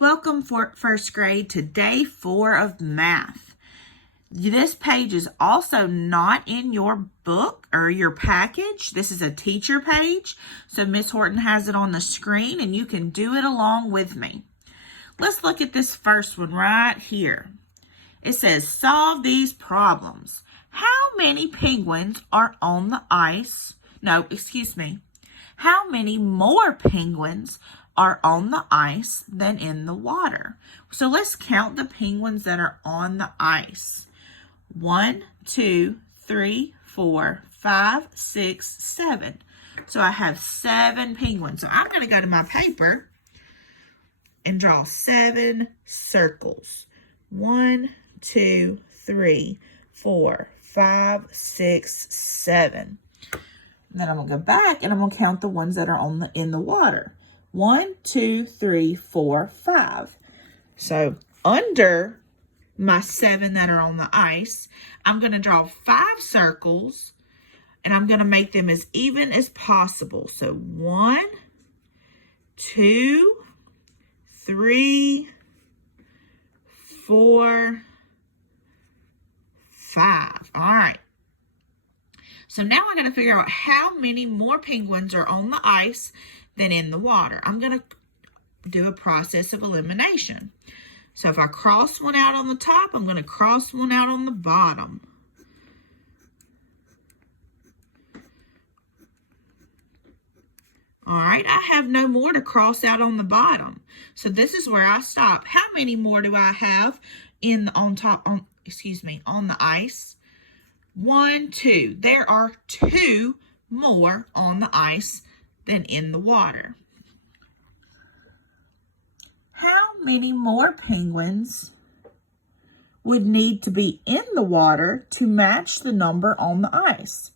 Welcome for first grade to day 4 of math. This page is also not in your book or your package. This is a teacher page, so Miss Horton has it on the screen and you can do it along with me. Let's look at this first one right here. It says, solve these problems. How many penguins are on the ice? No, excuse me. How many more penguins are on the ice than in the water? So let's count the penguins that are on the ice. 1, 2, 3, 4, 5, 6, 7. So I have 7 penguins. So I'm going to go to my paper and draw 7 circles. 1, 2, 3, 4, 5, 6, 7. And then I'm going to go back and I'm going to count the ones that are in the water. 1, 2, 3, 4, 5. So under my 7 that are on the ice, I'm going to draw 5 circles and I'm going to make them as even as possible. So 1, 2, 3, 4, 5. All right. So now I got to figure out how many more penguins are on the ice than in the water. I'm going to do a process of elimination. So if I cross one out on the top, I'm going to cross one out on the bottom. All right, I have no more to cross out on the bottom. So this is where I stop. How many more do I have on the ice? 1, 2. There are 2 more on the ice than in the water. How many more penguins would need to be in the water to match the number on the ice?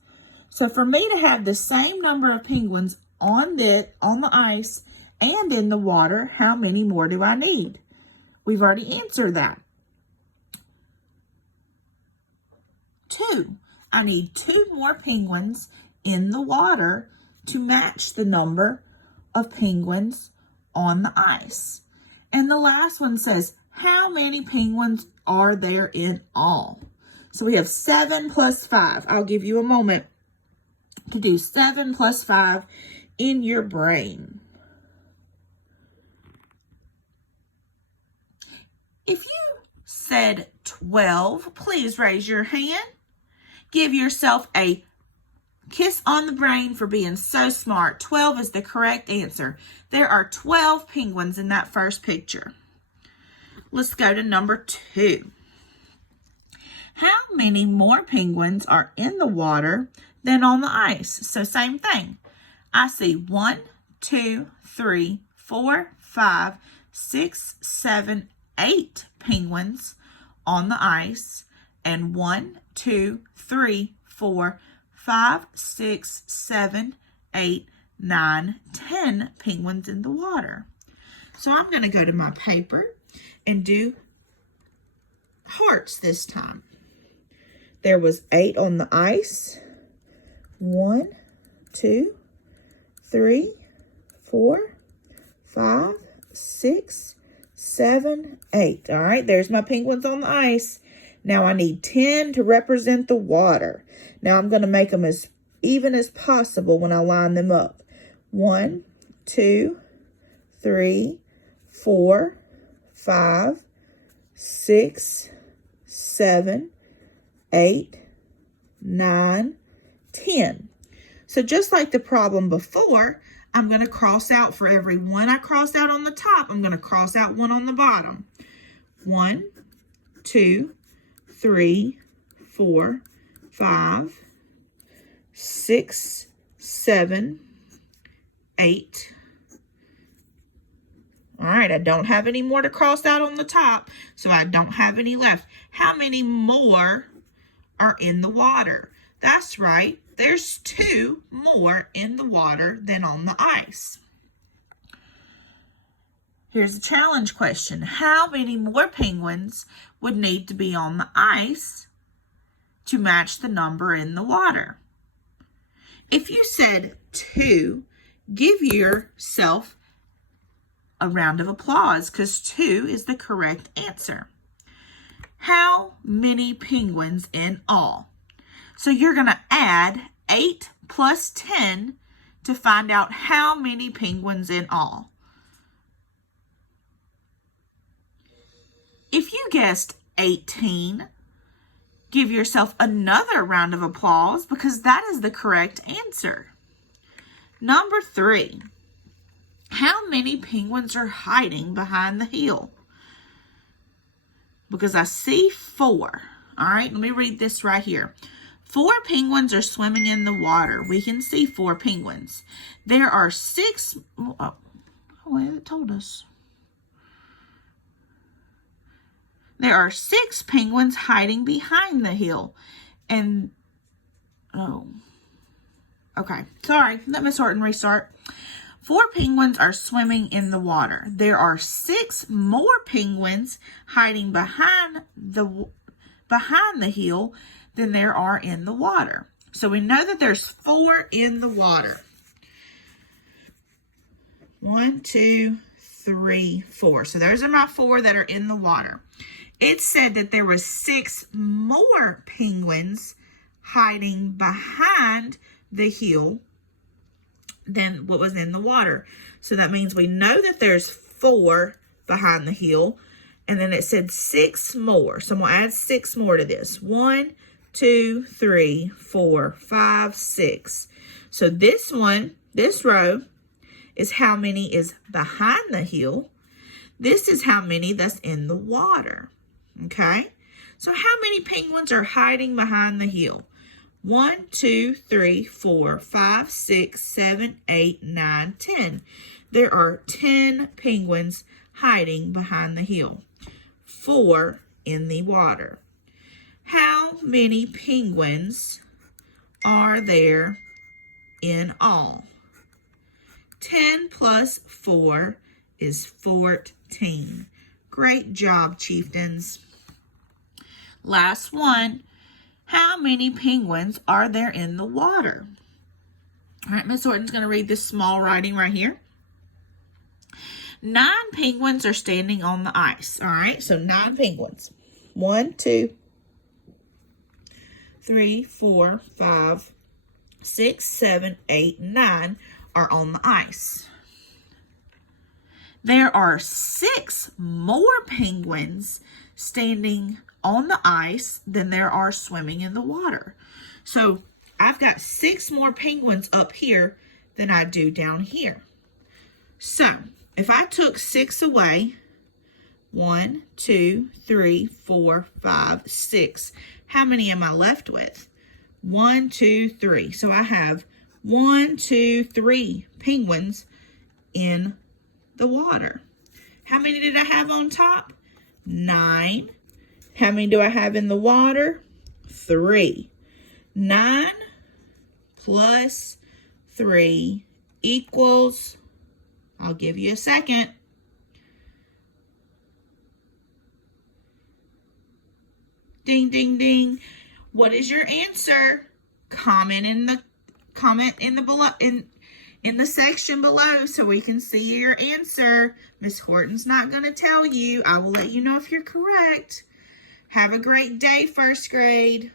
So for me to have the same number of penguins on the ice and in the water, how many more do I need? We've already answered that. 2. I need 2 more penguins in the water to match the number of penguins on the ice. And the last one says, how many penguins are there in all? So we have 7 plus 5. I'll give you a moment to do 7 plus 5 in your brain. If you said 12, please raise your hand. Give yourself a kiss on the brain for being so smart. 12 is the correct answer. There are 12 penguins in that first picture. Let's go to number 2. How many more penguins are in the water than on the ice? So same thing. I see 1, 2, 3, 4, 5, 6, 7, 8 penguins on the ice, and 1, 2, 3, 4, 5, 6, 7, 8, 9, 10 penguins in the water. So I'm going to go to my paper and do hearts this time. There was 8 on the ice. 1, 2, 3, 4, 5, 6, 7, 8. All right, there's my penguins on the ice. Now I need 10 to represent the water. Now I'm going to make them as even as possible when I line them up. 1, 2, 3, 4, 5, 6, 7, 8, 9, 10. So just like the problem before, I'm going to cross out for every one I crossed out on the top. I'm going to cross out one on the bottom. 1, 2, 3, 4, 5, 6, 7, 8. All right, I don't have any more to cross out on the top, so I don't have any left. How many more are in the water? That's right, there's 2 more in the water than on the ice. Here's a challenge question. How many more penguins would need to be on the ice to match the number in the water? If you said 2, give yourself a round of applause because 2 is the correct answer. How many penguins in all? So you're going to add 8 plus 10 to find out how many penguins in all. If you guessed 18, give yourself another round of applause because that is the correct answer. Number 3, how many penguins are hiding behind the hill? Because I see 4. All right, let me read this right here. 4 penguins are swimming in the water. We can see 4 penguins. There are 6. Oh, it told us. There are 6 penguins hiding behind the hill. And, okay. Sorry, let Miss Horton restart. 4 penguins are swimming in the water. There are 6 more penguins hiding behind the hill than there are in the water. So we know that there's 4 in the water. 1, 2, 3, 4. So those are my 4 that are in the water. It said that there were 6 more penguins hiding behind the hill than what was in the water. So that means we know that there's 4 behind the hill. And then it said 6 more. So I'm going to add 6 more to this. 1, 2, 3, 4, 5, 6. So this row is how many is behind the hill. This is how many that's in the water. Okay? So how many penguins are hiding behind the hill? 1, 2, 3, 4, 5, 6, 7, 8, 9, 10. There are 10 penguins hiding behind the hill. 4 in the water. How many penguins are there in all? 10 plus 4 is 14. Great job, chieftains. Last one. How many penguins are there in the water? All right, Miss Horton's going to read this small writing right here. 9 penguins are standing on the ice. All right, so 9 penguins. 1, 2, 3, 4, 5, 6, 7, 8, 9 are on the ice. There are 6 more penguins standing on the ice than there are swimming in the water. So I've got 6 more penguins up here than I do down here. So if I took 6 away, 1, 2, 3, 4, 5, 6. How many am I left with? 1, 2, 3. So I have 1, 2, 3 penguins in the water. How many did I have on top? 9. How many do I have in the water? 3. 9 plus 3 equals, I'll give you a second. Ding, ding, ding. What is your answer? Comment in the section below so we can see your answer. Miss Horton's not going to tell you. I will let you know if you're correct. Have a great day, first grade.